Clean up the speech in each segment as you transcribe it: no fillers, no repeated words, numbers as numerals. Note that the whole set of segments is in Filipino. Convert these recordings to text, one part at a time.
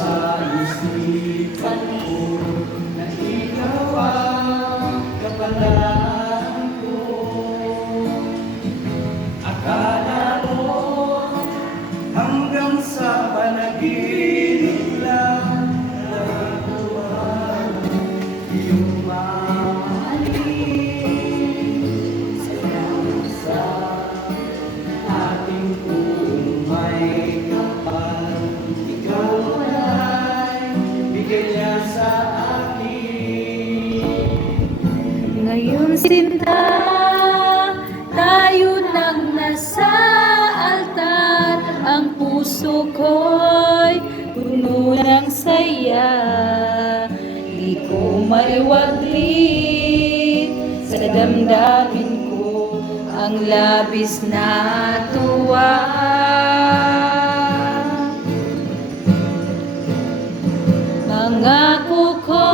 sa isipan ko na ikaw ang kapalaan ko. Akala mo hanggang sa panaginip lang nakuha iyong mahalin. Salamat sa ating buong may kapal. Ikaw ay bigay niya sa akin. Ngayon sinta, tayo nang nasa altar. Ang puso ko'y puno ng saya. Di ko maiwaglit sa damdamin ko ang labis na tuwa. Mangako ko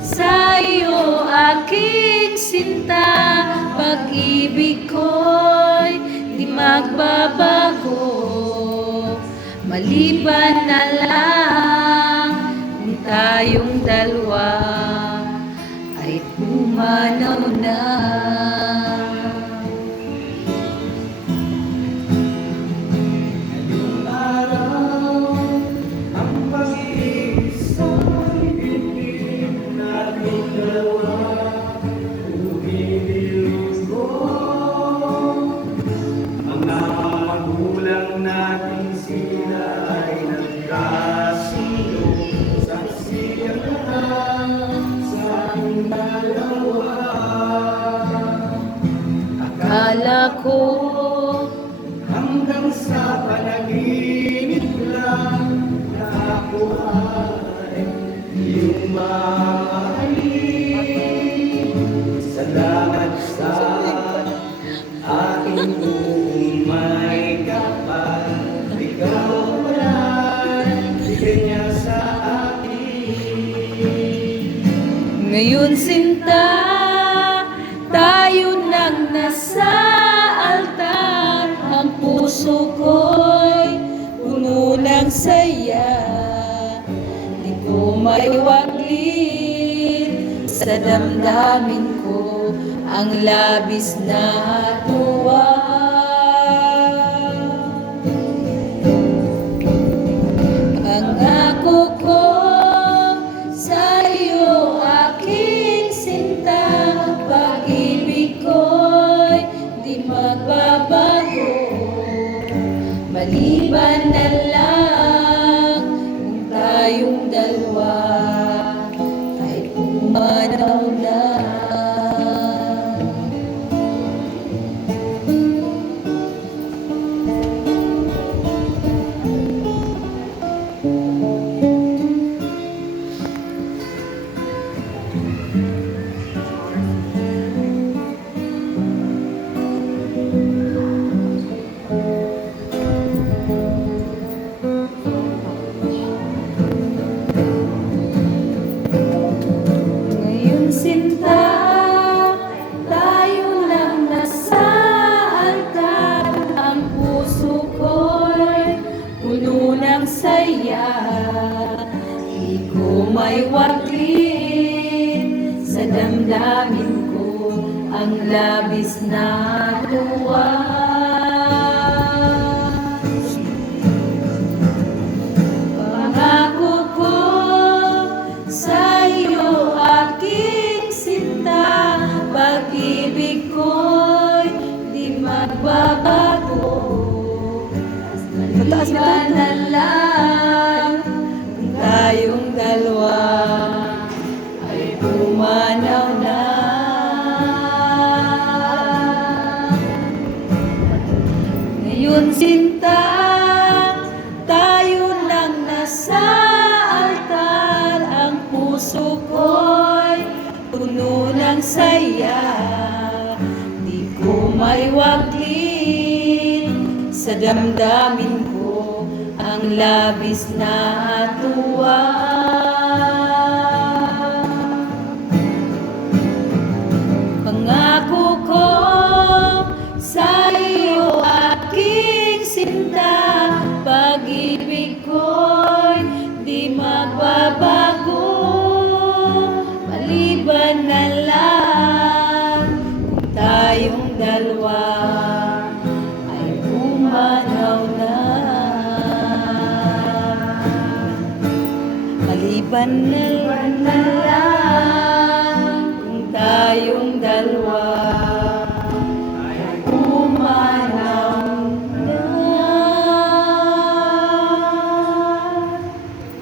sa iyo, aking sinta, pag-ibig ko'y di magbabago. Maliban na lang kung tayong dalawa ay pumanaw na. Ngayong araw, ang pag-iisa'y ibig nating dalawa. Umiiling ko, mga magulang natin sila ay nagkasundo. Saksiyan na sa ating dalawa. Akala ko Hanggang sa panaginip lang na ako ay iyong mahalin. Salamat sa aking buong may kapal. Ikaw ay bigay niya sa akin. ngayon sinta, tayo nang nasa altar. Ang puso ko'y puno ng saya. Di ko maiwaglit sa damdamin ko ang labis na tuwa. Pangako ko sa iyo, aking sinta, pag-ibig ko'y di magbabago. Maliban na lang kung tayong dalawa ay pumanaw na. Ngayon sinta, tayo lang nasa altar. Ang puso ko'y puno ng saya. Di ko maiwaglit sa damdamin ko ang labis na tuwa. Pangako ko sa iyo, aking sinta, pag-ibig ko'y di magbabago. Maliban na lang kung tayong dalawa ay pumanaw na. Ngayon sinta, tayo lang nasa altar. Ang puso ko'y puno ng saya. Di ko maiwaglit sa damdamin ko ang labis na tuwa. Pangako ko sa iyo, aking sinta, pag-ibig ko'y banal na lang kung tayo